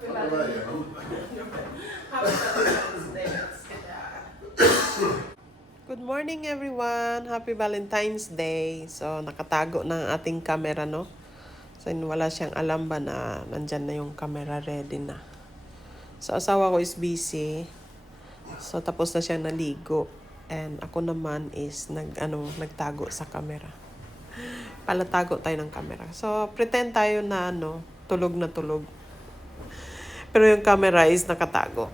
Good morning everyone! Happy Valentine's Day! So, nakatago na ang ating camera, no? So, wala siyang alam ba na nandyan na yung camera ready na. So, asawa ko is busy. So, tapos na siya naligo. And ako naman is nagtago sa camera. Palatago tayo ng camera. So, pretend tayo na tulog na tulog. Pero yung camera is nakatago.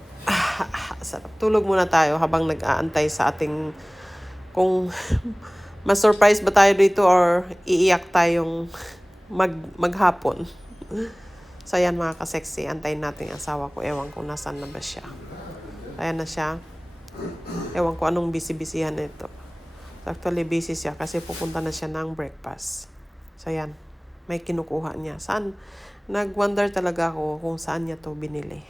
Sarap. Tulog muna tayo habang nag-aantay sa ating kung ma-surprise ba tayo dito or iiyak tayong maghapon. So, ayan mga ka-sexy. Antayin natin yung asawa ko. Ewan kung nasaan na ba siya. Ayan na siya. Ewan ko anong busy-busyhan nito. Actually, busy siya kasi pupunta na siya ng breakfast. So, ayan. May kinukuha niya. Saan? Nag-wonder talaga ako kung saan niya to binili.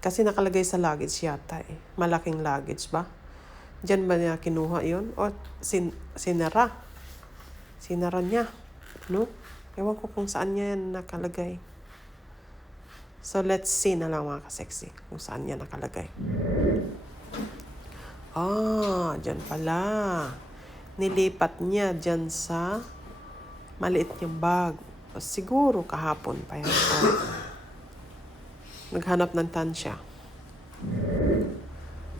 Kasi nakalagay sa luggage yata eh. Malaking luggage ba? Diyan ba niya kinuha yun? O sinara? Sinara niya. No? Ewan ko kung saan niya yan nakalagay. So, let's see na lang mga ka-sexy kung saan niya nakalagay. Diyan pala. Nilipat niya diyan sa maliit niyang bag. Siguro kahapon pa yan. Naghanap ng tansya.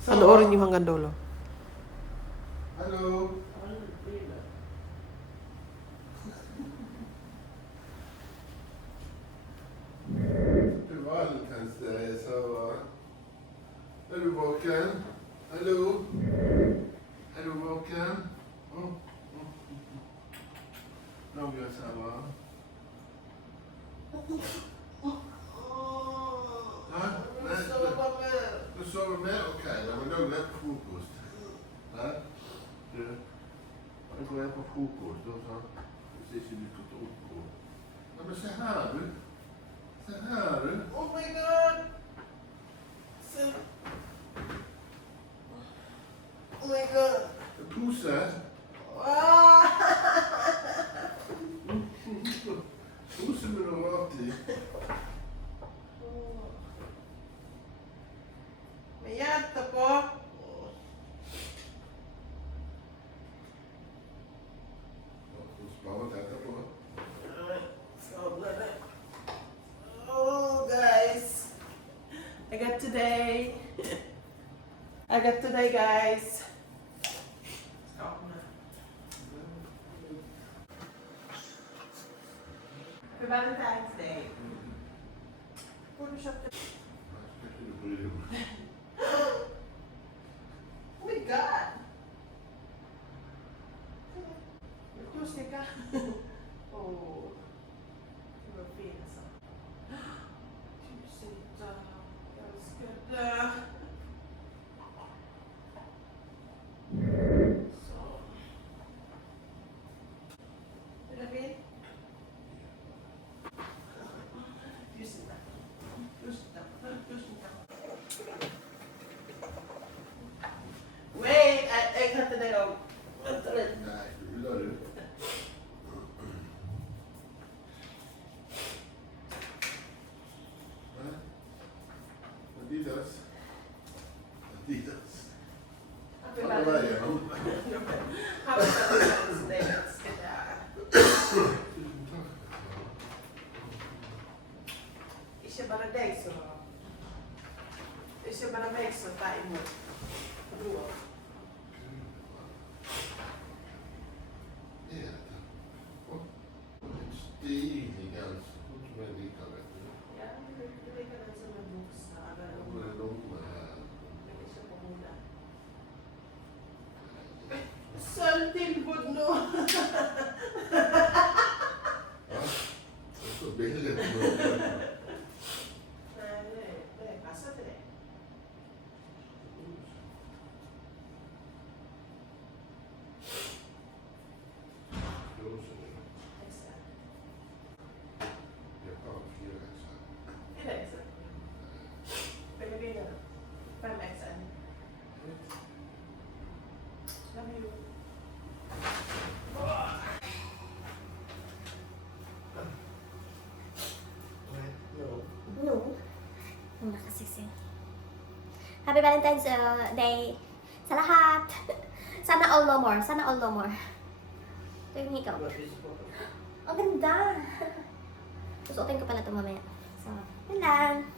Panoorin niyo hanggang dulo. Hello. Happy Valentine's Day, so är du vaken? Hallå? Är du vaken? Några samma? Du sover med? Okej, men då går jag på frukost. Då går jag på frukost och så precis hur du ska ta upp på. Ja, men se här du. Se här du. Oh my God! Oh my God! En påse. Påse med något mat i. May yata po. Spara och äta på. Oh, guys. I got today, guys. Happy Valentine's Day. Oh my God. Tuesday ka. Oh. Your face. Tuesday ka. Feels good. So. Rabin? Tuesday ka. Tuesday ka. Wait, I got the nail. Nej, du vill ha det. Adidas. Adidas. Happy Alla vägar. Valentine's Day. Let's get that. Ikke bare deg som Ikke bare meg som tar imot. Bror. Det är det. En stilig alltså. Som är lika vet du. Ja, det ligger den som en buksa. Hon är långa här. Men ikke på hodet. Sølvtilbud nå! Ja. Och så billigt. Nei, det passer til deg. Ang nakasiksi. Happy Valentine's Day sa lahat. Sana all no more. Sana all no more. Ito yung hikaw. Ang ganda. Susuotin ko pala ito mamaya. So, yun lang.